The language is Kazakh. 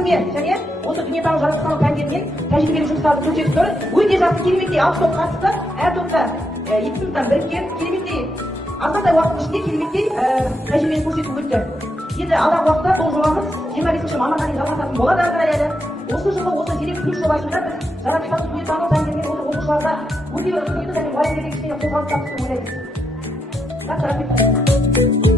көрме және осы дүниетану жаратылыстану пәндерінен тәжірибелік жұмыстарды көрсетіп тұр. Өте жақсы, кереметтей 6 топ қатысты. Әр топта 2 сыныптан біріккен, кереметтей азғантай уақыттың ішінде кереметтей тәжірибені көрсетіп өтті. Енді алдағы уақытта бұл жобамыз 25 мамырға дейін жалғасатын болады ары қарай әлі. Осы жылы осы зерек плюс жобасында біз жаратылыстану дүниетану пәндерінен осы оқушыларға өте қызықты және уайымды кішкене қозғалыс тапсырып ойлаймыз. Рахмет.